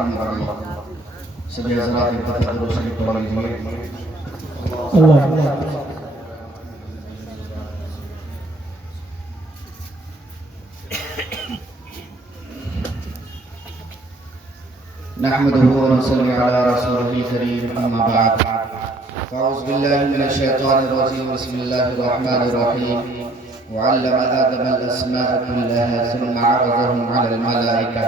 رحمۃ اللہ۔ سبھی حضرات ایک دفعہ درود شریف پڑھ لیجیے۔ نحمده ونصلي على رسوله الكريم، اما بعد فاعوذ بالله من الشيطان الرجيم، بسم الله الرحمن الرحيم۔ وعلم آدم الأسماء كلها ثم عرضهم على الملائكة،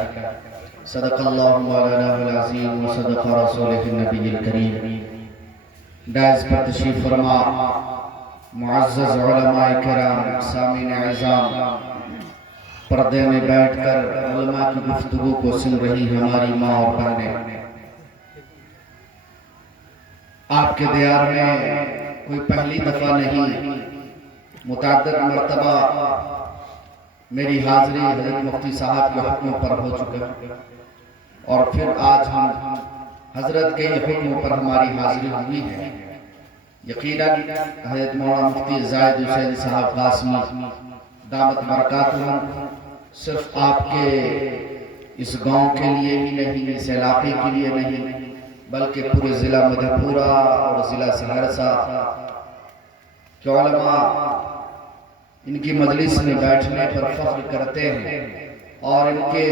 صدق الله مولانا العظيم وصدق رسوله النبي الكريم۔ ڈائز پر تشریف فرما معزز علماء کرام، سامعین اعظام، پردے میں بیٹھ کر علماء کی گفتگو کو سن رہی ہماری ماں اور بہنیں، آپ کے دیار میں کوئی پہلی دفعہ نہیں، متعدد مرتبہ میری حاضری حضرت مفتی صاحب کے حکموں پر ہو چکا، اور پھر آج ہم حضرت کے حکموں پر ہماری حاضری ہوئی ہے۔ یقیناً حضرت مولانا مفتی زاہد حسین صاحب قاسمی دامت برکاتہ صرف آپ کے اس گاؤں کے لیے ہی نہیں، اس علاقے کے لیے نہیں، بلکہ پورے ضلع مدھے پورہ اور ضلع سہرسہ کے علماء ان کی مجلس میں بیٹھنے پر فخر کرتے ہیں، اور ان کے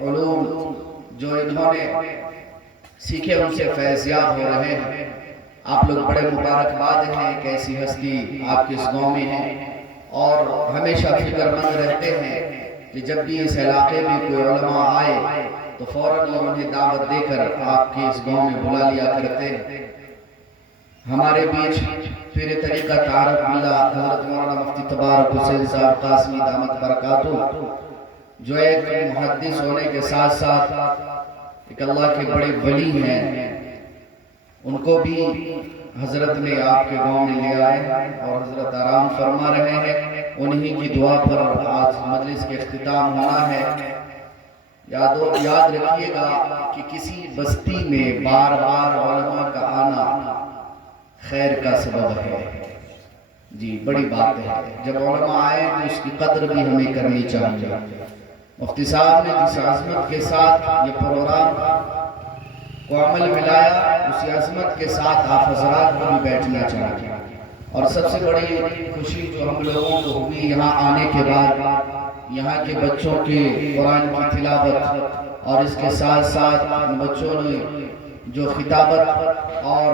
علوم جو انہوں نے سیکھے ان سے فیضیاب ہو رہے ہیں۔ آپ لوگ بڑے مبارکباد ہیں کہ ایسی ہستی آپ کے اس گاؤں میں ہے، اور ہمیشہ فکر مند رہتے ہیں کہ جب بھی اس علاقے میں کوئی علماء آئے تو فوراً انہیں دعوت دے کر آپ کے اس گاؤں میں بلا لیا کرتے ہیں۔ ہمارے بیچ پیر طریقہ تعارف باللہ حضرت مولانا مفتی تبارک حسین صاحب قاسمی دامت برکاتہ، جو ایک محدث ہونے کے ساتھ ساتھ ایک اللہ کے بڑے ولی ہیں، ان کو بھی حضرت نے آپ کے گاؤں میں لے آئے اور حضرت آرام فرما رہے ہیں۔ انہی کی دعا پر آج مجلس کے اختتام ہونا ہے۔ یاد رکھیے گا کہ کسی بستی میں بار بار علماء کا آنا خیر کا سبب ہے۔ جی بڑی بات ہے، جب علماء آئے تو اس کی قدر بھی ہمیں کرنی چاہیے۔ مفتی صاحب نے جس عظمت کے ساتھ یہ پروگرام کو عمل ملایا، اسی عظمت کے ساتھ آپ حضرات کو بھی بیٹھنا چاہیے۔ اور سب سے بڑی خوشی جو ہم لوگوں کو ہوئی یہاں آنے کے بعد، یہاں کے بچوں کے قرآن کی تلاوت، اور اس کے ساتھ ساتھ بچوں نے جو خطابت اور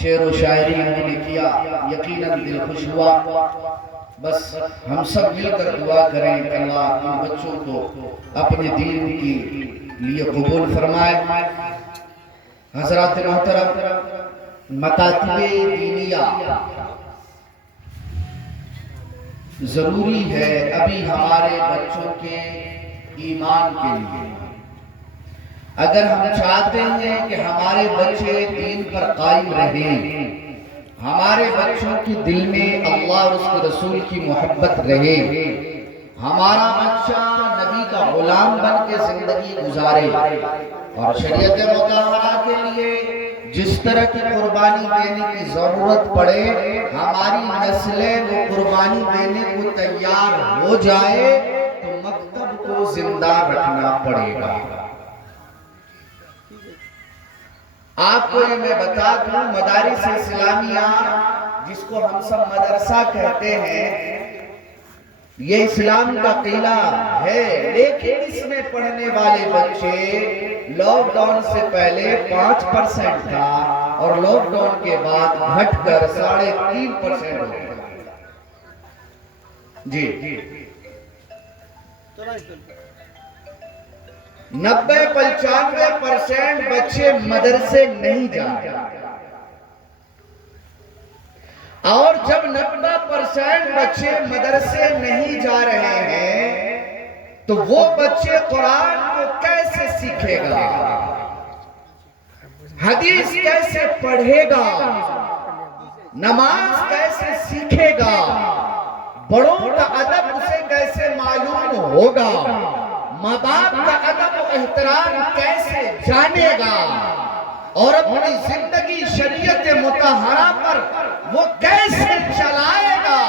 شعر و شاعری انہوں نے کیا، یقیناً دل خوش ہوا۔ بس ہم سب مل کر دعا کریں کہ اللہ ان بچوں کو اپنے دین کی لیے قبول فرمائے۔ حضرات محترم، مکاتب دینیہ ضروری ہے ابھی ہمارے بچوں کے ایمان کے لیے۔ اگر ہم چاہتے ہیں کہ ہمارے بچے دین پر قائم رہیں، ہمارے بچوں کے دل میں اللہ اور اس کے رسول کی محبت رہے، ہمارا بچہ نبی کا غلام بن کے زندگی گزارے، اور شریعت مطالعہ کے لیے جس طرح کی قربانی دینے کی ضرورت پڑے، ہماری نسلیں وہ قربانی دینے کو تیار ہو جائے، تو مکتب کو زندہ رکھنا پڑے گا۔ آپ کو یہ میں بتا دوں، مدارس اسلامیہ جس کو ہم سب مدرسہ کہتے ہیں، یہ اسلام کا قلعہ ہے، لیکن اس میں پڑھنے والے بچے لاک ڈاؤن سے پہلے 5% تھا، اور لاک ڈاؤن کے بعد گھٹ کر 3.5% ہو گیا۔ جی 90-95% بچے مدرسے نہیں جا رہے، اور جب 90% بچے مدرسے نہیں جا رہے ہیں تو وہ بچے قرآن کو کیسے سیکھے گا، حدیث کیسے پڑھے گا، نماز کیسے سیکھے گا، بڑوں کا ادب اسے کیسے معلوم ہوگا، ماں باپ کا ادب و احترام کیسے جانے گا، اور اپنی زندگی شریعت مطہرہ پر وہ کیسے چلائے گا،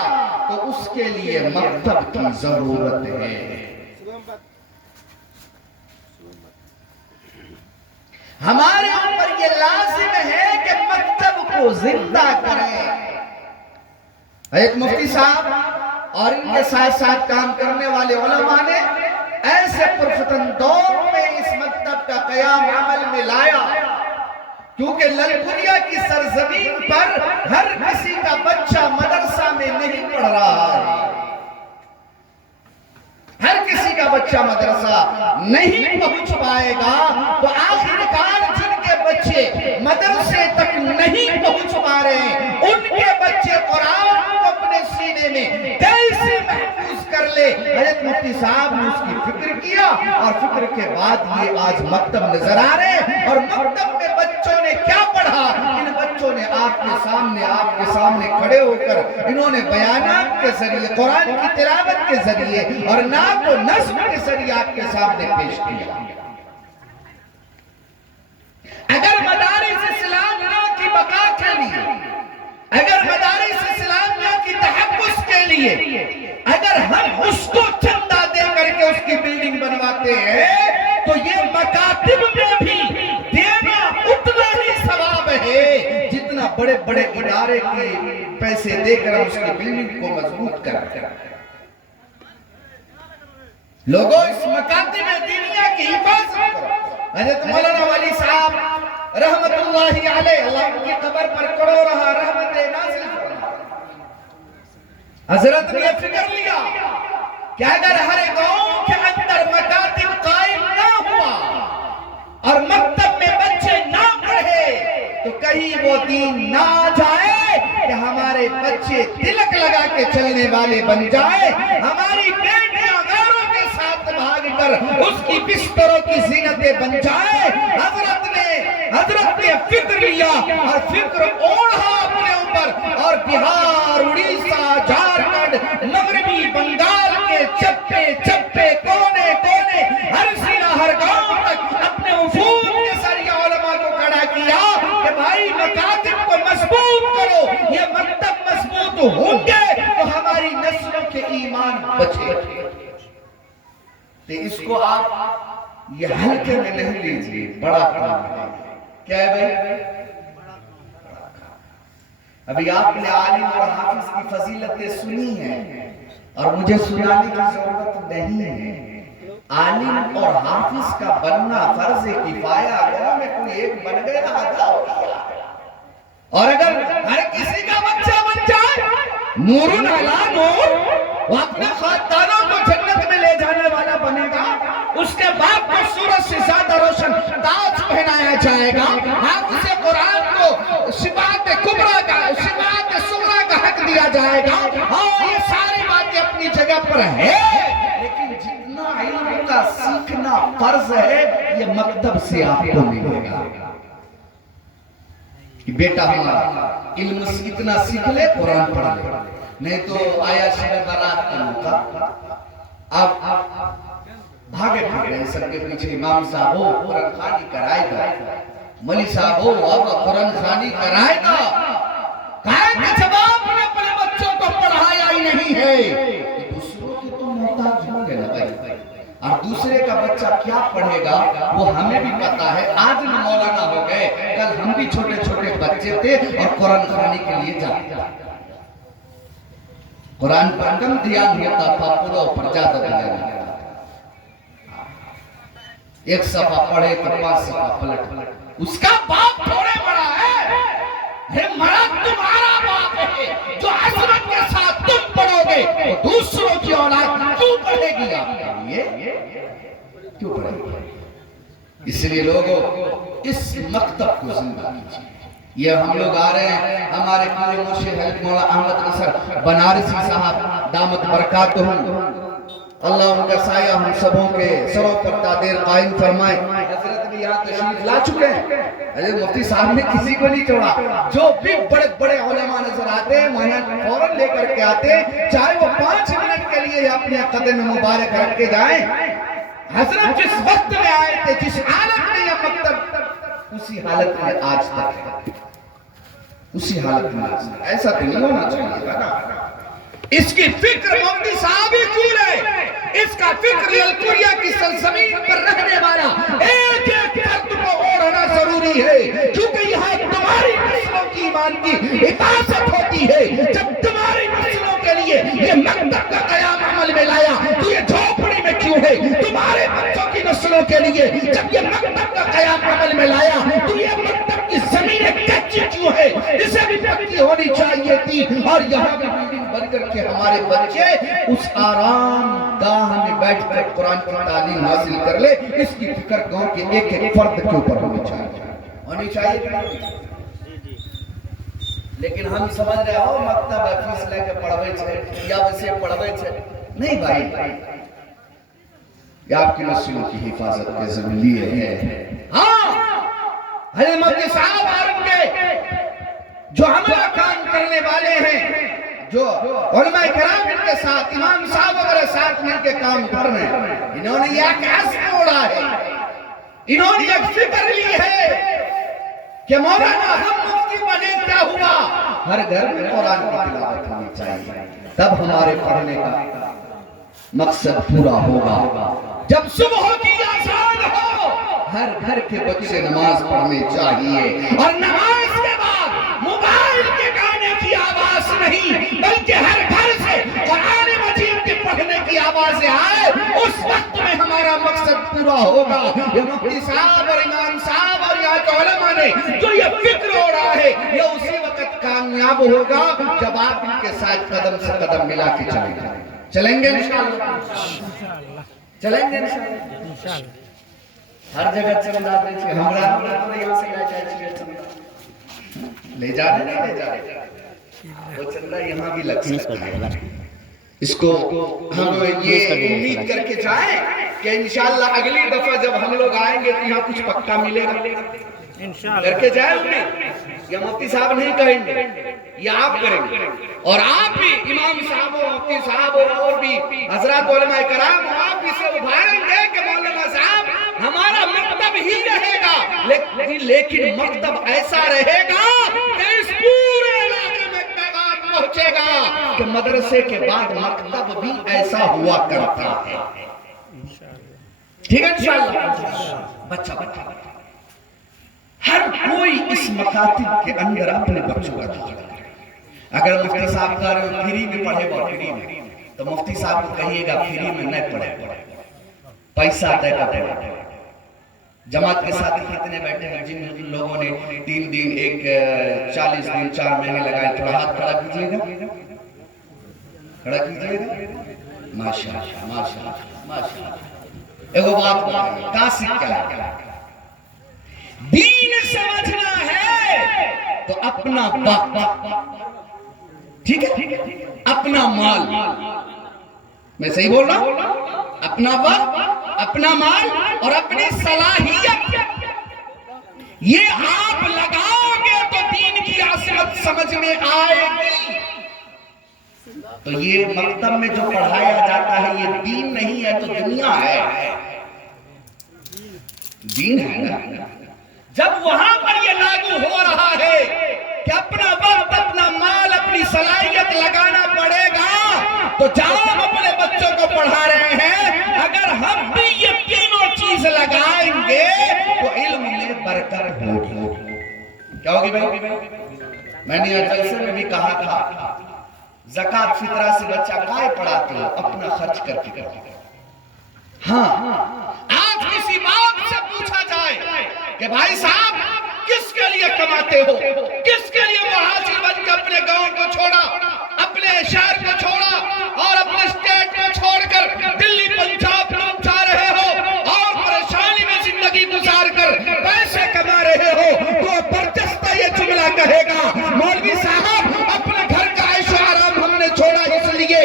تو اس کے لیے مکتب کی ضرورت ہے۔ ہمارے اوپر یہ لازم ہے کہ مکتب کو زندہ کریں۔ ایک مفتی صاحب اور ان کے ساتھ ساتھ کام کرنے والے علماء نے ایسے پرفتن دور میں اس مکتب کا قیام عمل میں لایا، کیونکہ للپوریا کی سرزمین پر ہر کسی کا بچہ مدرسہ میں نہیں پڑھ رہا ہے، ہر کسی کا بچہ مدرسہ نہیں پہنچ پائے گا، تو آخرکار جن کے بچے مدرسے تک نہیں پہنچ پا رہے ہیں ان کے بچے قرآن کو اپنے سینے میں کیسے محفوظ کر لے۔ حضرت مفتی صاحب نے اس کی فکر کیا اور فکر کے بعد یہ آج مکتب نظر آ رہے ہیں، اور مکتب میں بچوں نے کیا پڑھا؟ ان بچوں نے آپ کے سامنے کھڑے ہو کر انہوں نے بیانات کے ذریعے، قرآن کی تلاوت کے ذریعے اور نعت و نظم کے ذریعے آپ کے سامنے پیش کیا۔ اگر مدارس اسلامیہ کی بقا کے لیے، اگر مدارس اسلامیہ کی تحفظ کے لیے اگر ہم اس کو چندہ دے کر کے اس کی بلڈنگ بنواتے ہیں تو یہ مکاتب میں بھی دینا اتنا ہی ثواب ہے جتنا بڑے بڑے ادارے کے پیسے دے کر اس کی بلڈنگ کو مضبوط کرتے ہیں۔ لوگوں اس مکاتب دینیا کی حفاظت کرو۔ حضرت مولانا ولی صاحب رحمت اللہ علیہ، اللہ ان کی قبر پر کروڑہ رحمت نازل فرمائے، حضرت نے یہ فکر لیا کہ اگر ہر گاؤں کے اندر مکاتب قائم نہ ہوا اور مکتب میں بچے نہ پڑھے تو کہیں وہ دین نہ آ جائے کہ ہمارے بچے تلک لگا کے چلنے والے بن جائے، ہماری بیٹیاں غیروں کے ساتھ بھاگ کر اس کی بستروں کی زینتیں بن جائے۔ حضرت نے فکر لیا اور فکر اوڑھا اپنے اوپر، اور بہار، اڑیسہ، جھارکھنڈ، مغربی بنگال کے چپے چپے، کونے کونے، ہر ضلع، ہر گاؤں تک اپنے وفود کے ذریعے علماء کو کھڑا کیا کہ بھائی مکاتب کو مضبوط کرو، یہ مکتب مضبوط ہوں گے تو ہماری نسلوں کے ایمان بچے۔ تو اس کو آپ یہ ہلکے میں نہیں لیجئے، بڑا کام ہے۔ کیا ہے بھائی؟ ابھی آپ نے عالم اور حافظ کی فضیلتیں سنی ہیں اور مجھے سنانے کی ضرورت نہیں ہے۔ عالم اور حافظ کا بننا فرض کفایہ، اگر میں کوئی ایک بن گیا ادا ہو گیا، اور اگر ہر کسی کا بچہ بن جائے نورن علی نور، وہ اپنے خاندانوں کو جنت میں لے جانے والا بنے گا، اس کے باپ کو سورج سے زیادہ روشن تاج پہنایا جائے گا، حافظ قرآن کو صفات کبریٰ کا، صفات صغریٰ کا حق دیا جائے گا، اور یہ ساری باتیں اپنی جگہ پر ہیں، لیکن جتنا علم کا سیکھنا فرض ہے یہ مکتب سے آپ کو ملے گا کہ بیٹا ہمارا علم اتنا سیکھ لے، قرآن پڑھ لے، نہیں تو آیا شب برات کا موقع، اب بھاگے پھرے سب کے پیچھے، امام صاحب ہو قرآن خوانی کرائے گا، ملی صاحب ہو اب قرآن خوانی کرائے گا، کہا کہ جب آپ نے اپنے بچوں کو پڑھایا ہی نہیں ہے، دوسروں کے تو محتاج ہوں گے نا بھائی، اور دوسرے کا بچہ کیا پڑھے گا وہ ہمیں بھی پتا ہے۔ آج بھی مولانا ہو گئے، کل ہم بھی چھوٹے چھوٹے بچے تھے اور قرآن خوانی کے لیے جاتے، قرآن پر کم دھیان ہوتا تھا، پوروں پر زیادہ دھیان ہوتا، ایک صفحہ پڑھے تو 5 صفحہ پلٹ، اس کا باپ تھوڑے بڑا ہے، مراد تمہارا باپ ہے، جو عظمت کے ساتھ تم پڑھو گے تو دوسروں کی اولاد کیوں پڑھے گی آپ کے لیے؟ کیوں پڑھے گی؟ اس لیے لوگوں اس مکتب کو زندہ کیجیے۔ یہ ہم لوگ آ رہے ہیں، ہمارے پورے مرشد حضرت مولانا احمد نصر بنارسی صاحب دامت برکاتہم، اللہ ان کا سایہ ہم سبوں کے سروں پر دادیر قائم فرمائے۔ حضرت بھی یہاں تشریف لا چکے ہیں، حضرت مفتی صاحب نے کسی کو نہیں چھوڑا، جو بھی بڑے بڑے علماء نظر آتے ہیں وہاں فوراً لے کر کے آتے ہیں، چاہے وہ 5 منٹ کے لیے اپنے قدم مبارک رکھ کے جائیں۔ حضرت جس وقت میں آئے تھے، جس حالت میں یہ مکتب، اسی حالت میں آج تک ہے، اسی حالت میں آج تک، ایسا تو نہیں ہونا چاہیے نا۔ اس کی فکر مفتی صاحب ہی کیوں ہے، اس کا فکر للپوریا کی سرزمین پر رہنے والا ایک ایک فرد کو اوڑھنا ہوتی ہے کیونکہ یہاں تمہاری نسلوں کی ایمان کی حفاظت ہوتی ہے. جب تمہاری نسلوں کے لیے یہ مکتب کا قیام عمل میں لایا تو یہ جھوپڑی میں کیوں ہے؟ تمہارے بچوں کی نسلوں کے لیے جب یہ مکتب کا قیام عمل میں لایا تو یہ مکتب کی زمینیں کچی کیوں ہے؟ اسے بھی پکی ہونی چاہیے تھی. اور یہاں بھی بلڈنگ بن کر کے ہمارے بچے اس آرام گاہ میں بیٹھ کر قرآن کی تعلیم حاصل کر لے. اس کی فکر گاؤں کے ایک ایک فرد کے اوپر ہونی چاہیے. لیکن ہم سمجھ رہے ہو مکتب ہے فیس لے کے پڑھوے چھے یا ویسے پڑھوے چھے. نہیں بھائی، یہ آپ کی نسلوں کی حفاظت کے ذریعے ہے. ہاں حضرت مفتی صاحب عالم کے جو ہمارا کام کرنے والے ہیں، جو علماء کرام ان کے ساتھ امام صاحب وغیرہ ساتھ مل کے کام کر رہے ہیں، انہوں نے یہ کیسے اوڑا ہے، انہوں نے ایک فکر لی ہے کہ مولانا ہم مفتی بنے کیا ہوا؟ ہر گھر میں قرآن کی تلاوت ہونی چاہیے، تب ہمارے پڑھنے کا مقصد پورا ہوگا. جب صبح کی اذان ہو ہر گھر کے بچے نماز پڑھنے چاہیے، اور نماز کے بعد موبائل کے گانے کی آواز نہیں بلکہ ہر گھر سے قرآن مجید کے پڑھنے کی آوازیں آئے. اس وقت میں ہمارا مقصد پورا ہوگا. یہ مفتی صاحب اور امام صاحب اور یہاں کے علماء نے جو یہ فکر ہو رہا ہے یہ اسی وقت کامیاب ہوگا جب آپ ان کے ساتھ قدم سے قدم ملا کے چلیں گے انشاءاللہ. چلیں گے انشاءاللہ. ہر جگہ چندہ دے چھے ہمارا یہاں سے لے جائے چھے لے جا رہے وہ چندہ یہاں بھی لگ سکتا ہے. اس کو ہم یہ امید کر کے جائیں کہ انشاءاللہ اگلی دفعہ جب ہم لوگ آئیں گے تو یہاں کچھ پکا ملے گا. کر کے جائیں امید. یا مفتی صاحب نہیں کہیں گے، یا آپ کریں گے. اور آپ بھی امام صاحب و مفتی صاحب اور بھی حضرات علماء کرام آپ اسے ابھاریں گے کہ مولانا صاحب ہمارا مکتب ہی رہے گا، لیکن مکتب ایسا رہے گا کہ اس پورے علاقے میں پیغام پہنچے گا کہ مدرسے کے بعد مکتب بھی ایسا ہوا کرتا ہے. ٹھیک ہے انشاءاللہ. بچہ ہر کوئی اس مکاتب کے اندر اپنے بچوں کا داخلہ کرے. اگر مفتی صاحب کا فری میں پڑھے گا فری میں تو مفتی صاحب کو کہیے گا فری میں نہیں پڑھے، پیسہ دے گا پڑھے. جماعت کے ساتھ کتنے بیٹھے ہیں جن لوگوں نے 3 دن 40 دن 4 مہینے لگائے، تھوڑا ہاتھ کھڑا کیجئے گا، کھڑا کیجئے گا. ماشاءاللہ ماشاءاللہ ماشاءاللہ. ایک بات بتائیے کہاں سیکھ کیا ہے؟ دین سمجھنا ہے تو اپنا وقت، ٹھیک ہے، اپنا مال، میں صحیح بول رہا ہوں، اپنا وقت، اپنا مال اور اپنی صلاحیت یہ آپ لگاؤ گے تو دین کی عظمت سمجھ میں آئے گی. تو یہ مکتب میں جو پڑھایا جاتا ہے یہ دین نہیں ہے تو دنیا ہے. دین ہے نا. جب وہاں پر یہ لاگو ہو رہا ہے کہ اپنا وقت، اپنا مال، اپنی صلاحیت لگانا پڑے گا تو جہاں ہم اپنے بچوں کو پڑھا رہے ہیں اگر ہم بھی یہ تینوں چیز لگائیں گے تو علم میں برکت ہوگی. کیا ہوگی بھائی؟ میں نے یہ جلسے میں بھی کہا تھا زکاة فطرہ سے بچہ کائے پڑھاتے ہو؟ اپنا خرچ کر کے کرتے. ہاں آج کسی باپ سے پوچھا جائے کہ بھائی صاحب کس کے لیے کماتے ہو، کس کے لیے مہاجر بن کے